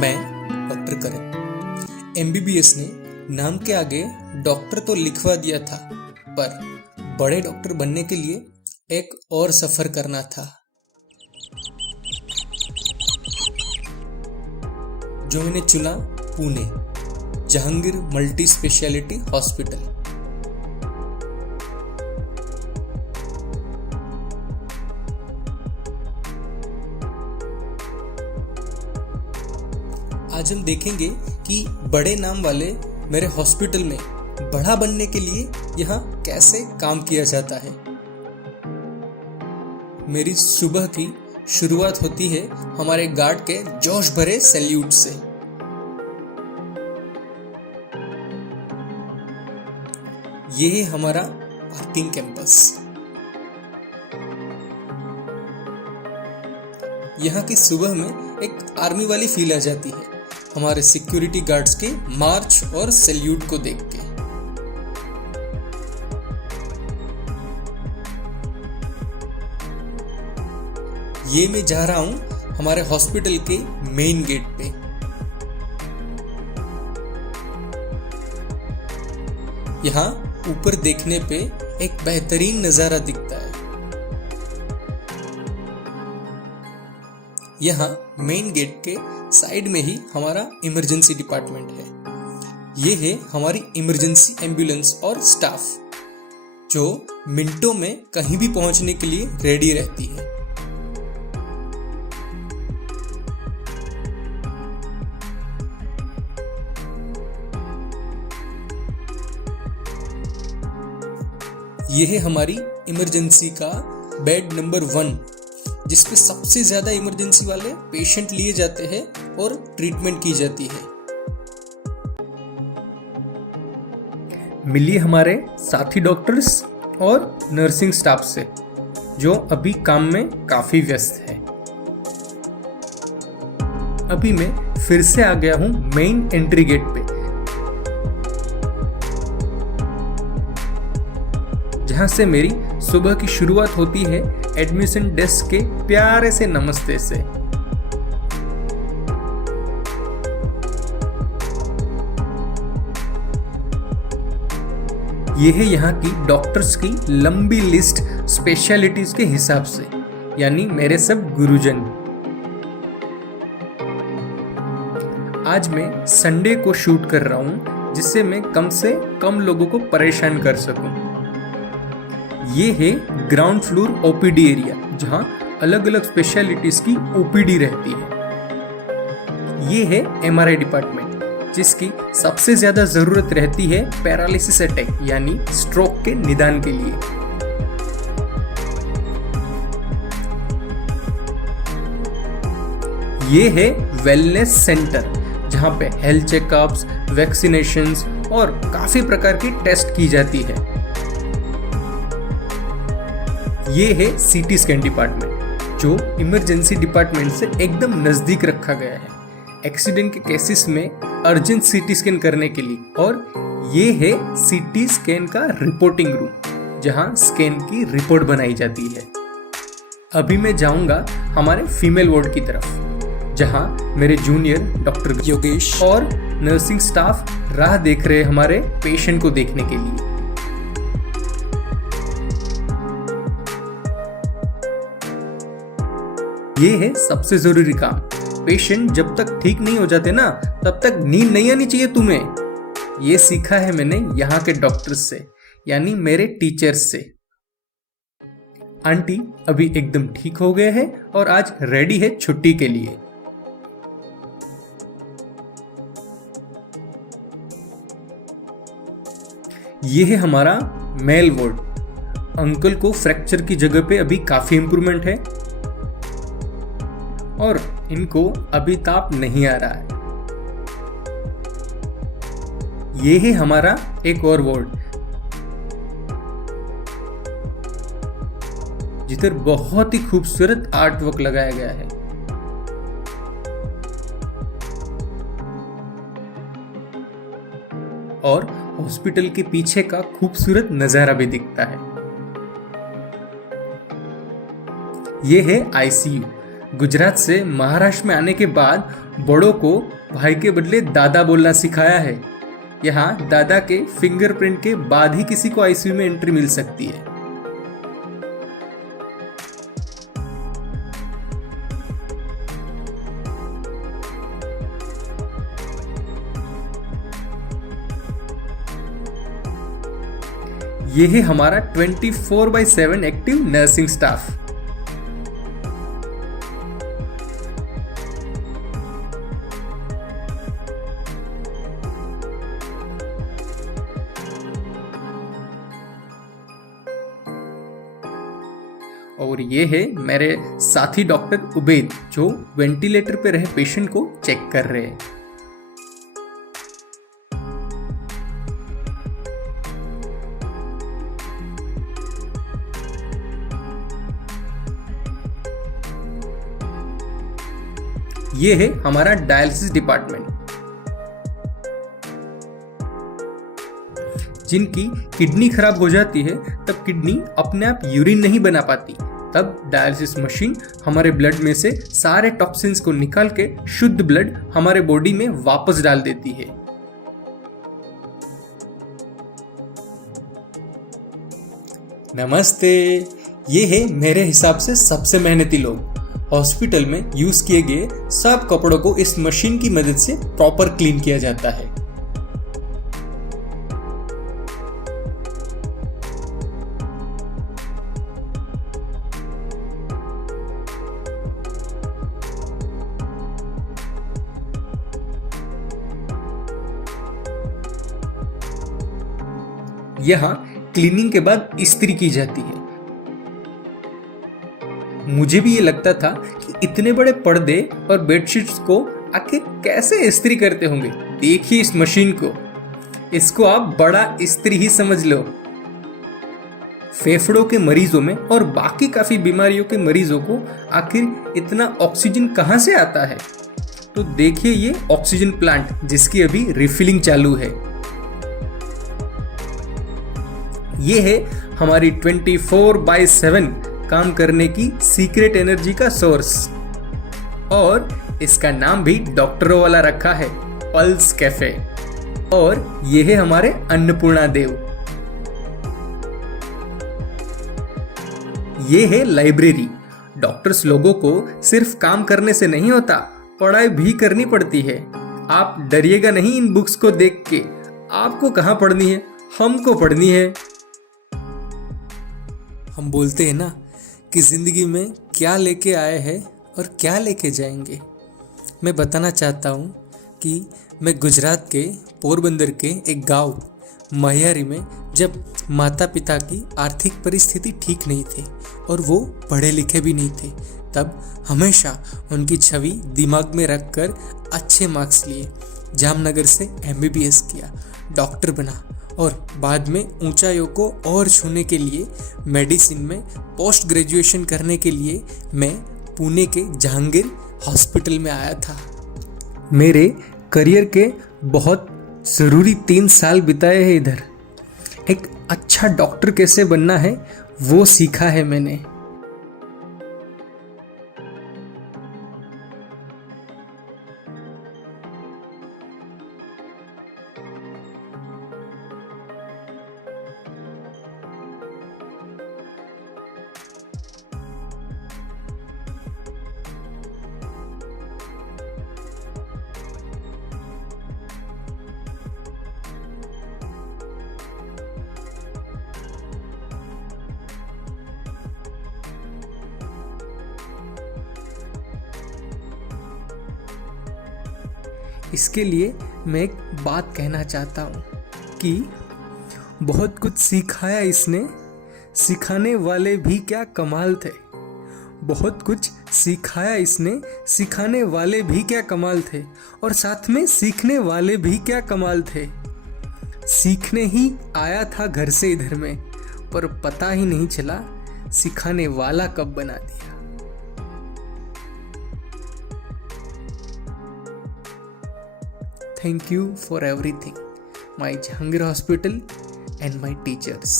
मैं डॉक्टर करण। एमबीबीएस ने नाम के आगे डॉक्टर तो लिखवा दिया था, पर बड़े डॉक्टर बनने के लिए एक और सफर करना था, जो मैंने चुना Pune, Jahangir multi speciality hospital. आज हम देखेंगे कि बड़े नाम वाले मेरे हॉस्पिटल में बड़ा बनने के लिए यहाँ कैसे काम किया जाता है। मेरी सुबह की शुरुआत होती है हमारे गार्ड के जोश भरे सैल्यूट से। ये है हमारा पार्किंग कैंपस। यहाँ की सुबह में एक आर्मी वाली फील आ जाती है हमारे सिक्योरिटी गार्ड्स के मार्च और सैल्यूट को देख के। ये मैं जा रहा हूं हमारे हॉस्पिटल के मेन गेट पे। यहाँ ऊपर देखने पे एक बेहतरीन नजारा दिखता है। यहाँ मेन गेट के साइड में ही हमारा इमरजेंसी डिपार्टमेंट है। ये है हमारी इमरजेंसी एम्बुलेंस और स्टाफ, जो मिनटों में कहीं भी पहुंचने के लिए रेडी रहती है। यह है हमारी इमरजेंसी का बेड नंबर 1, जिसपे सबसे ज्यादा इमरजेंसी वाले पेशेंट लिए जाते हैं और ट्रीटमेंट की जाती है। मिलिए हमारे साथी डॉक्टर्स और नर्सिंग स्टाफ से, जो अभी काम में काफी व्यस्त है। अभी मैं फिर से आ गया हूं मेन एंट्री गेट पे, जहां से मेरी सुबह की शुरुआत होती है एडमिशन डेस्क के प्यारे से नमस्ते से। यह है यहाँ की डॉक्टर्स की लंबी लिस्ट स्पेशलिटीज के हिसाब से, यानी मेरे सब गुरुजन। आज मैं संडे को शूट कर रहा हूं, जिससे मैं कम से कम लोगों को परेशान कर सकूं। ये है ग्राउंड फ्लोर ओपीडी एरिया, जहां अलग अलग स्पेशलिटीज की ओपीडी रहती है। ये है एमआरआई डिपार्टमेंट, जिसकी सबसे ज्यादा जरूरत रहती है पैरालिसिस अटैक यानी स्ट्रोक के निदान के लिए। ये है वेलनेस सेंटर, जहां पे हेल्थ चेकअप्स, वैक्सीनेशंस और काफी प्रकार की टेस्ट की जाती है। ये है सीटी स्कैन डिपार्टमेंट, जो इमरजेंसी डिपार्टमेंट से एकदम नजदीक रखा गया है एक्सीडेंट के केसेस में अर्जेंट सीटी स्कैन करने के लिए। और ये है सीटी स्कैन का रिपोर्टिंग रूम, जहां स्कैन की रिपोर्ट बनाई जाती है। अभी मैं जाऊंगा हमारे फीमेल वार्ड की तरफ, जहां मेरे जूनियर डॉक्टर योगेश और नर्सिंग स्टाफ राह देख रहे हमारे पेशेंट को देखने के लिए। ये है सबसे जरूरी काम। पेशेंट जब तक ठीक नहीं हो जाते ना, तब तक नींद नहीं आनी चाहिए तुम्हें। ये सीखा है मैंने यहाँ के डॉक्टर्स से, यानी मेरे टीचर्स से। आंटी अभी एकदम ठीक हो गए हैं और आज रेडी है छुट्टी के लिए। ये है हमारा मेल वार्ड। अंकल को फ्रैक्चर की जगह पे अभी काफी इंप्रूवमेंट है और इनको अभी ताप नहीं आ रहा है। ये है हमारा एक और वार्ड, जिधर बहुत ही खूबसूरत आर्ट वर्क लगाया गया है। और हॉस्पिटल के पीछे का खूबसूरत नजारा भी दिखता है। ये है आईसीयू, गुजरात से महाराष्ट्र में आने के बाद बड़ों को भाई के बदले दादा बोलना सिखाया है। यहाँ दादा के फिंगरप्रिंट के बाद ही किसी को आईसीयू में एंट्री मिल सकती है। ये है हमारा 24/7 एक्टिव नर्सिंग स्टाफ। और ये है मेरे साथी डॉक्टर उबैद, जो वेंटिलेटर पे रहे पेशेंट को चेक कर रहे हैं। ये है हमारा डायलिसिस डिपार्टमेंट। जिनकी किडनी खराब हो जाती है तब किडनी अपने आप यूरिन नहीं बना पाती, तब डायलिसिस मशीन हमारे ब्लड में से सारे टॉक्सिन्स को निकाल के शुद्ध ब्लड हमारे बॉडी में वापस डाल देती है। नमस्ते। ये है मेरे हिसाब से सबसे मेहनती लोग। हॉस्पिटल में यूज किए गए सब कपड़ों को इस मशीन की मदद से प्रॉपर क्लीन किया जाता है। यहाँ क्लीनिंग के बाद इस्त्री की जाती है। मुझे भी ये लगता था कि इतने बड़े पर्दे और बेडशीट्स को आखिर कैसे इस्त्री करते होंगे। देखिए इस मशीन को, इसको आप बड़ा इस्त्री ही समझ लो। फेफड़ों के मरीजों में और बाकी काफी बीमारियों के मरीजों को आखिर इतना ऑक्सीजन कहां से आता है? तो देखिए ये ऑक्सीजन प्लांट जिसकी अभी रिफिलिंग चालू है। ये है हमारी 24/7 काम करने की सीक्रेट एनर्जी का सोर्स, और इसका नाम भी डॉक्टरों वाला रखा है, पल्स कैफे। और ये है हमारे अन्नपूर्णा देव। ये है लाइब्रेरी। डॉक्टर्स लोगों को सिर्फ काम करने से नहीं होता, पढ़ाई भी करनी पड़ती है। आप डरिएगा नहीं इन बुक्स को देख के। आपको कहाँ पढ़नी है, हमको पढ़नी है। हम बोलते हैं ना कि जिंदगी में क्या लेके आए हैं और क्या लेके जाएंगे। मैं बताना चाहता हूँ कि मैं गुजरात के पोरबंदर के एक गांव महियारी में जब माता पिता की आर्थिक परिस्थिति ठीक नहीं थी और वो पढ़े लिखे भी नहीं थे, तब हमेशा उनकी छवि दिमाग में रखकर अच्छे मार्क्स लिए, जामनगर से MBBS किया, डॉक्टर बना और बाद में ऊंचाइयों को और छूने के लिए मेडिसिन में पोस्ट ग्रेजुएशन करने के लिए मैं पुणे के जहांगीर हॉस्पिटल में आया था। मेरे करियर के बहुत ज़रूरी 3 साल बिताए हैं इधर। एक अच्छा डॉक्टर कैसे बनना है वो सीखा है मैंने। इसके लिए मैं एक बात कहना चाहता हूँ कि बहुत कुछ सिखाया इसने, सिखाने वाले भी क्या कमाल थे। बहुत कुछ सिखाया इसने, सिखाने वाले भी क्या कमाल थे, और साथ में सीखने वाले भी क्या कमाल थे। सीखने ही आया था घर से इधर में, पर पता ही नहीं चला सिखाने वाला कब बना दिया। Thank you for everything, my Jahangir Hospital and my teachers.